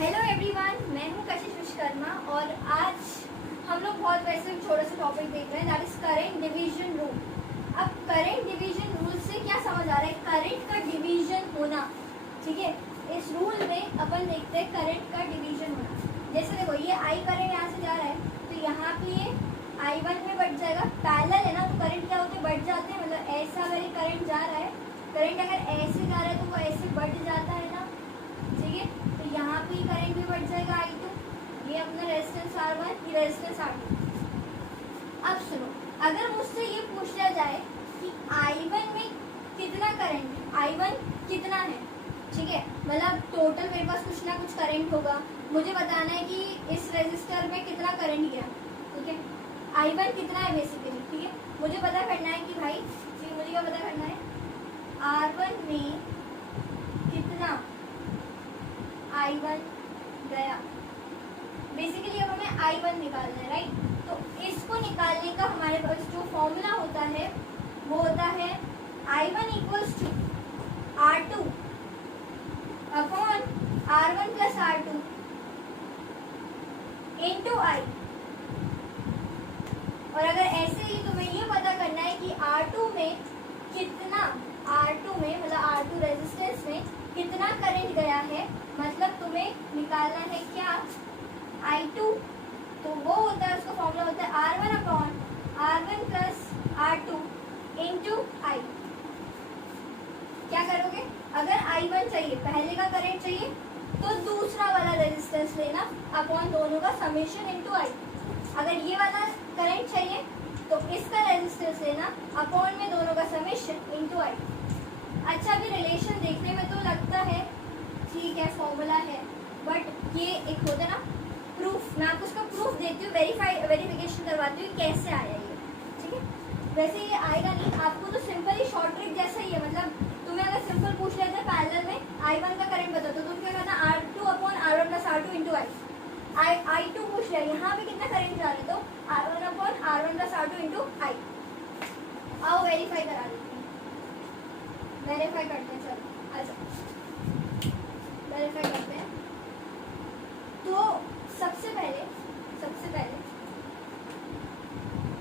Hello everyone, मैं हूं कशिश विश्वकर्मा और आज हम लोग बहुत वैसे छोटा सा टॉपिक देख रहे हैं, that is current division rule. अब करेंट डिवीजन रूल से क्या समझ आ रहा है? करंट का डिवीजन होना। ठीक है, इस रूल में अपन देखते हैं करंट का डिवीजन होना। जैसे देखो, ये आई करंट यहाँ से जा रहा है तो यहाँ पे ये I1 में बढ़ जाएगा। पैरेलल है ना, तो करंट क्या होते हैं? बढ़ जाते हैं। मतलब ऐसा अगर ये करंट जा रहा है, करंट अगर ऐसे जा रहा है तो वो ऐसे बढ़ जाता है ना। ठीक है, तो यहाँ पे करंट भी बढ़ जाएगा I2। ये अपना रेजिस्टेंस R1, ये रेजिस्टेंस R2। अब सुनो, अगर मुझसे ये पूछ लिया जाए कि I1 में कितना करंट है, I1 कितना है, ठीक है, मतलब टोटल मेरे पास कुछ ना कुछ करंट होगा, मुझे बताना है कि इस रेजिस्टर में कितना करंट गया। ठीक है, I1 कितना है बेसिकली। ठीक है, मुझे पता करना है कि भाई जी, मुझे क्या पता करना है? R1 में कितना I1 गया। बेसिकली अब हमें I1 निकालना है, राइट। तो इसको निकालने का हमारे पास जो फॉर्मूला होता है वो होता है I1 equals to R2 upon R1 plus R2 into I। और अगर ऐसे ही तुम्हें ये पता करना है कि R2 में कितना, R2 में मतलब R2 रेजिस्टेंस में कितना करंट गया है, मतलब तुम्हें निकालना है क्या? I2। तो वो होता है, उसका फॉर्मूला होता है R1 upon R1 plus R2 into I। क्या करोगे? अगर I1 चाहिए, पहले का करंट चाहिए, तो दूसरा वाला रेजिस्टेंस लेना अपॉन दोनों का समेशन इंटू I। अगर ये वाला करंट चाहिए तो इसका रेजिस्टेंस लेना अपॉन में दोनों का समेशन इंटू I। अच्छा, अभी रिलेशन देखने में तो लगता है ठीक है, फॉर्मूला है, बट ये एक होता है ना प्रूफ। मैं आपको उसका प्रूफ देती हूँ, वेरिफिकेशन करवाती हूँ कैसे आया ये। ठीक है, वैसे ये आएगा नहीं, आपको तो सिंपल ही शॉर्ट ट्रिक जैसा ही है। मतलब तुम्हें अगर सिंपल पूछ लेते हैं पैरेलल में I1 का करंट बताओ, तो तुम क्या करना? R2 upon R1 plus R2 into I2 पूछ लिया, यहाँ पे कितना करंट जा रहा है, तो R1 upon R1 plus R2 into I। आओ वेरीफाई करा देते हैं, वेरीफाई करते हैं। चलो अच्छा, वेरीफाई करते हैं। तो सबसे पहले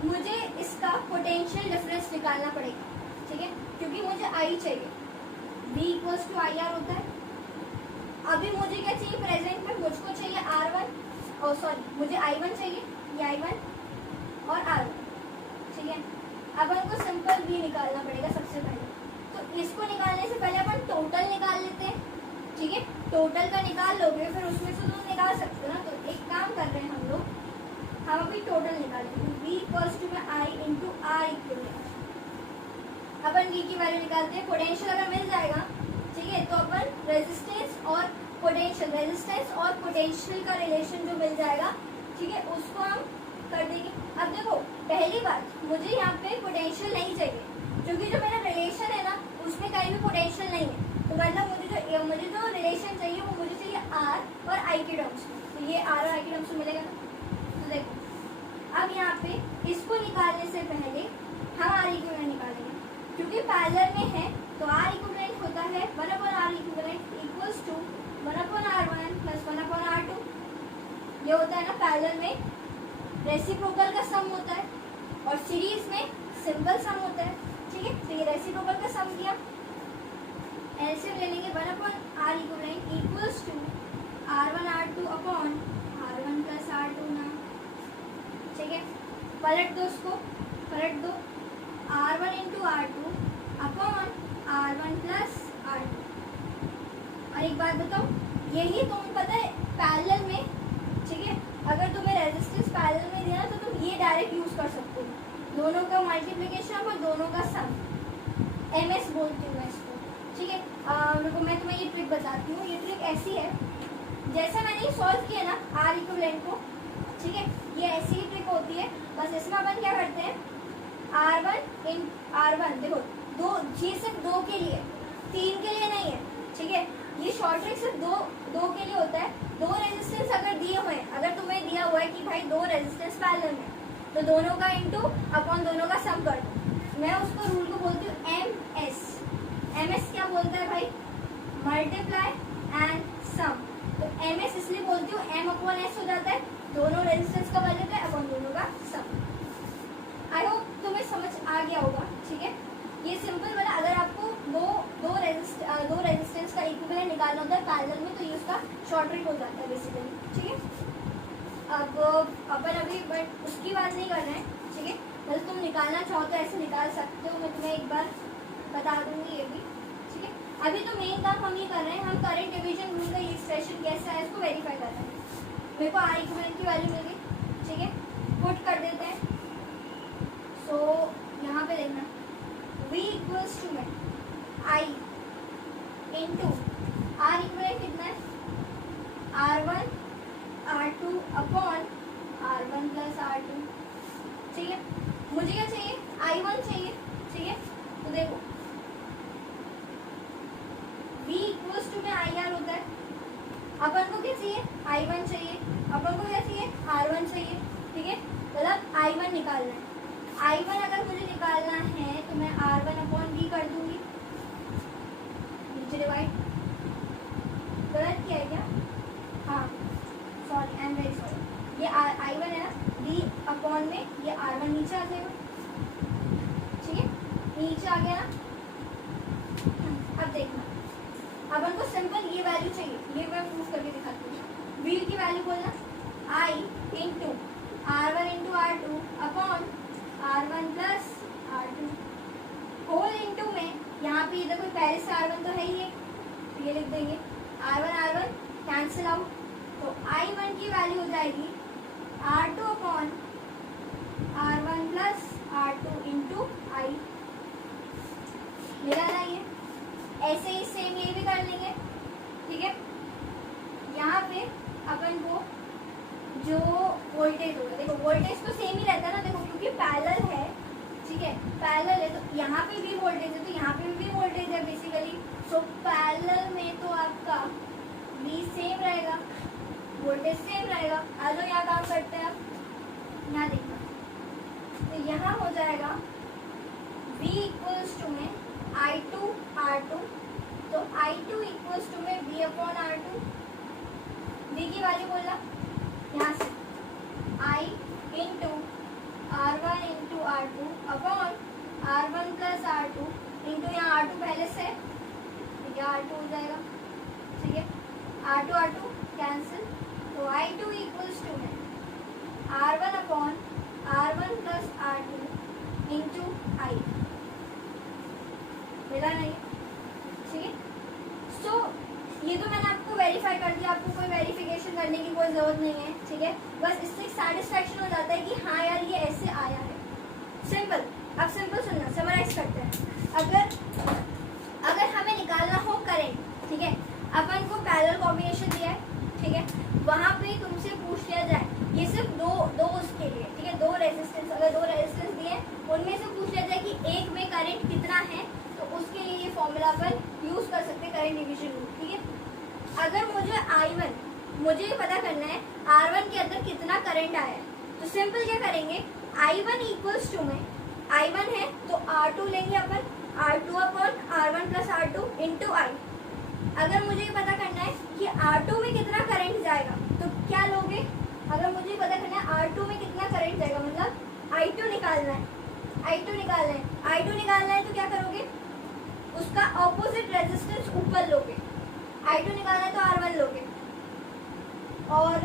मुझे इसका पोटेंशियल डिफरेंस निकालना पड़ेगा। ठीक है, क्योंकि मुझे I चाहिए, V इक्वल्स टू IR होता है। अभी मुझे क्या चाहिए? प्रेजेंट में मुझको चाहिए R1, और सॉरी मुझे I1 चाहिए, ये I1 और R1। ठीक है, अब हमको सिंपल V निकालना पड़ेगा सबसे पहले। तो इसको निकालने से पहले अपन टोटल निकाल लेते हैं। ठीक है, टोटल का निकाल लोगे फिर उसमें से तुम निकाल सकते हो ना। तो एक काम कर रहे हैं हम अभी टोटल निकालेंगे। V इक्वल्स टू में I into R equivalent. Upon V की वैल्यू निकालते हैं। पोटेंशियल अगर मिल जाएगा, ठीक है, तो अपन रेजिस्टेंस और पोटेंशियल, रेजिस्टेंस और पोटेंशियल का रिलेशन जो मिल जाएगा, ठीक है, उसको हम कर देंगे। अब देखो, पहली बात, मुझे यहाँ पे पोटेंशियल नहीं चाहिए, क्योंकि जो मेरा रिलेशन है ना उसमें कहीं भी पोटेंशियल नहीं है। तो मतलब मुझे जो रिलेशन चाहिए वो मुझे चाहिए R और I के टर्म्स में। तो ये R और I के टर्म्स में मिलेगा ना। तो देखो, अब यहाँ पे इसको निकालने से पहले हम R इक्विवेलेंट निकालेंगे, क्योंकि पैरेलल में है तो R इक्विवेलेंट होता है 1 upon R equivalent equals to 1 upon R1 plus 1 upon R2। ये होता है ना पैरेलल में रेसिप्रोकल का सम होता है, और सीरीज में सिंपल सम होता है। ठीक है, तो ये रेसिप्रोकल का सम किया, एलसीएम ले लेंगे 1 upon R equivalent equals to R1 R2 upon R1 plus R2 ना। ठीक है, पलट दो, उसको पलट दो, R1 into R2 upon R1 plus R2। और एक बात बताओ, यही तुम पता है पैरेलल में, ठीक है, अगर तुम्हें रेजिस्टेंस पैरेलल में दिया तो तुम ये डायरेक्ट यूज कर सकते हो, दोनों का मल्टीप्लिकेशन और दोनों का सम, MS बोलती हूँ मैं इसको। ठीक है, देखो मैं तुम्हें ये ट्रिक बताती हूँ। ये ट्रिक ऐसी है, जैसा मैंने ये सॉल्व किया ना R इक्विवेलेंट को, ठीक है, ये ऐसी ही ट्रिक होती है। बस इसमें अपन क्या करते हैं, R1 देखो, दो, ये सिर्फ 2 के लिए, 3 के लिए नहीं है। ठीक है, ये शॉर्ट ट्रिक सिर्फ दो के लिए होता है। 2 रेजिस्टेंस अगर दिए हुए हैं, अगर तुम्हें दिया हुआ है कि भाई 2 रेजिस्टेंस पैरेलल में, तो दोनों का इंटू अपॉन दोनों का सम कर दो। मैं उसको रूल को बोलती हूँ MS। MS क्या बोलता है भाई? Multiply and sum. तो एम एस इसलिए बोलती हूँ, एम अपॉन एस हो जाता है, दोनों रेजिस्टेंस का वैल्यू है अपॉन दोनों का सम। आई होप तुम्हें समझ आ गया होगा, ठीक है। ये सिंपल वाला, अगर आपको दो रेजिस्टेंस का इक्विवेलेंट निकालना होता है पैरेलल में, तो ये उसका शॉर्ट ट्रिक हो जाता है बेसिकली, ठीक है। अब अपन अभी बट उसकी बात नहीं कर रहे हैं, ठीक है। मतलब तुम निकालना चाहो तो ऐसे निकाल सकते हो, मैं तुम्हें एक बार बता दूंगी ये भी, ठीक है। अभी तो मेन काम हम ये कर रहे हैं, हम करंट डिवीजन रूल का ये एक्सप्रेशन कैसा है इसको वेरीफाई कर रहे हैं। मेरे को आर इक्विवेलेंट की वैल्यू मिल गई, ठीक है। पुट कर देते हैं। सो यहाँ पे देखना, V इक्वल्स टू में I इंटू आर इक्विवेलेंट कितना है, R1 R2 upon R1 plus R2, ठीक है। मुझे क्या चाहिए, I1 चाहिए, ठीक है। तो देखो V इक्वल्स टू में IR होता है, अपन को क्या चाहिए, I1 चाहिए, अपन को क्या चाहिए, R1 चाहिए, ठीक है। मतलब I1 निकालना है। I1 अगर मुझे निकालना है तो मैं R1 अपॉन V कर दूंगी, नीचे डिवाइड, गलत किया है क्या, हाँ sorry, I am very sorry, ये I1 है ना, V अपॉन में ये R1 नीचे आ जाएगा, ठीक है, नीचे आ गया ना। अब देखना, अपन को सिंपल ये वैल्यू चाहिए, ये मैं प्रूफ करके दिखाती हूँ। V की वैल्यू बोलना I into R1 into R2 upon R1 plus R2 whole into में, यहाँ पे इधर कोई पहले से R1 तो है ही है, तो ये लिख देंगे R1 कैंसिल आउट, तो I1 की वैल्यू हो जाएगी R2 upon R1 plus R2 into I। मिला ना ये, ऐसे ही सेम ये भी कर लेंगे, ठीक है। यहाँ पे अपन को जो वोल्टेज होगा, देखो वोल्टेज तो सेम ही रहता है ना, देखो क्योंकि पैरेलल है, ठीक है, पैरेलल है, तो यहाँ पे भी वोल्टेज है, तो यहाँ पे भी वोल्टेज है बेसिकली। सो पैरेलल में तो आपका V सेम रहेगा, वोल्टेज सेम रहेगा। आ जाओ यहाँ काम करते हैं, अब यहाँ देखना, तो यहाँ हो जाएगा V इक्वल्स टू में I2 R2, तो I2 इक्वल्स टू में V अपॉन R2, V की वैल्यू बोला यहाँ से I into R1 into R2 upon R1 plus R2 into यहाँ R2 पहले से, ठीक है, R2 हो जाएगा, ठीक है, R2 कैंसिल, तो I2 इक्वल्स टू में R1 upon R1 plus R2 into I। मिला नहीं, ठीक है। सो ये तो मैंने आपको वेरीफाई कर दिया, आपको कोई वेरिफिकेशन करने की कोई जरूरत नहीं है, ठीक है। बस इससे सेटिस्फेक्शन हो जाता है कि हाँ यार ये ऐसे आया है, सिंपल। अब सिंपल सुनना, समराइज करते हैं। अगर हमें निकालना हो करंट, ठीक है, अपन को पैरेलल कॉम्बिनेशन दिया है, ठीक है, वहां पे तुमसे पूछ लिया जाए, ये सिर्फ दो उसके लिए, ठीक है, दो रेजिस्टेंस, अगर दो रेजिस्टेंस दिए उनमें से पूछ लिया जाए कि एक में करंट कितना है, तो उसके लिए ये फॉर्मूला अपन यूज कर सकते हैं, करंट डिवीजन रूल, ठीक है। अगर मुझे I1 मुझे पता करना है R1 के अंदर कितना करंट आया है, तो सिंपल क्या करेंगे, I1 इक्वल्स टू में I1 है तो R2 लेंगे अपन, R2 upon R1 plus R2 into I। अगर मुझे पता करना है कि R2 में कितना करंट जाएगा, तो क्या लोगे, अगर मुझे पता करना है R2 में कितना करंट जाएगा, मतलब I2 निकालना है, I2 निकालना है तो क्या करोगे, उसका ऑपोजिट रेजिस्टेंस ऊपर लोगे, I2 निकालना है तो R1 लोगे, और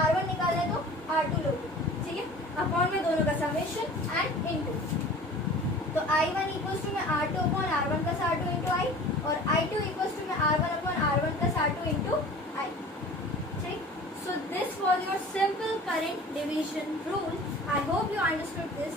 R1 निकालना है तो R2 लोगे, ठीक है, अपॉन में दोनों का समेशन एंड इनटू, तो I1 इक्वल्स टू में R2 upon R1 plus R2 into I, और I2 इक्वल्स टू में R1 upon R1 plus R2 into I, ठीक। So this was your simple current division rule. I hope you understood this.